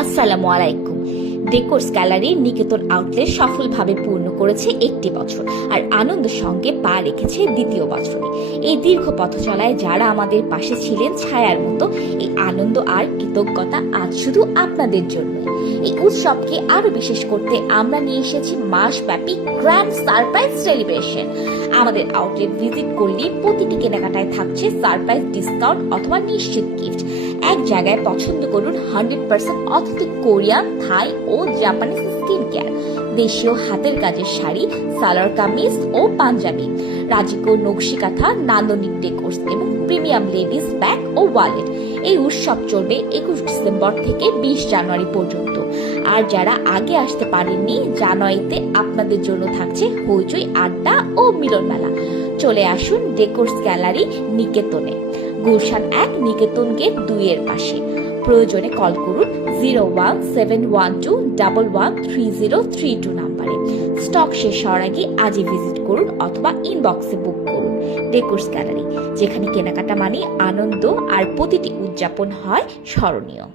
আসসালামু আলাইকুম। ডেকোর্স গ্যালারি নিকেতন আউটলেট সফলভাবে পূর্ণ করেছে একটি বছর আর আনন্দ সঙ্গে পা রেখেছে দ্বিতীয় বছরে এই দীর্ঘ পথ চলায় যারা আমাদের পাশে ছিলেন ছায়ার মতো, এই আনন্দ আর কৃতজ্ঞতা আজ শুধু আপনাদের জন্য এই উৎসবকে আরও বিশেষ করতে আমরা নিয়ে এসেছি মাসব্যাপী গ্র্যান্ড সারপ্রাইজ সেলিব্রেশন আমাদের আউটলেট ভিজিট করলে প্রতিটি কেনাকাটায় থাকছে সারপ্রাইজ ডিসকাউন্ট অথবা নিশ্চিত গিফট এক জায়গায় পছন্দ করুন hundred percent authentic Korean, Thai ও জাপানিজ স্কিন কেয়ার। দেশীয় হাতের কাজের শাড়ি, সালোয়ার কামিজ ও পাঞ্জাবি। রাজিকো নকশি কাঁথা, নান্দনিক ডেকোর্স এবং প্রিমিয়াম লেডিস ব্যাগ ও ওয়ালেট এই উৎসব চলবে একুশ ডিসেম্বর থেকে বিশ জানুয়ারি পর্যন্ত। আর যারা আগে আসতে পারেননি, জানুয়ারিতে আপনাদের জন্য থাকছে হইচই আড্ডা ও মিলন মেলা চলে আসুন ডেকোর্স গ্যালারি নিকেতনে। গুলশান এক, নিকেতন গেট দুইয়ের পাশে। প্রয়োজনে কল করুন zero one seven one two double one three zero three two নাম্বারে। স্টক শেষ হওয়ার আগে আজই ভিজিট করুন অথবা ইনবক্সে বুক করুন। ডেকোর্স গ্যালারি যেখানে কেনাকাটা মানে আনন্দ আর প্রতিটি উদযাপন হয় স্মরণীয়।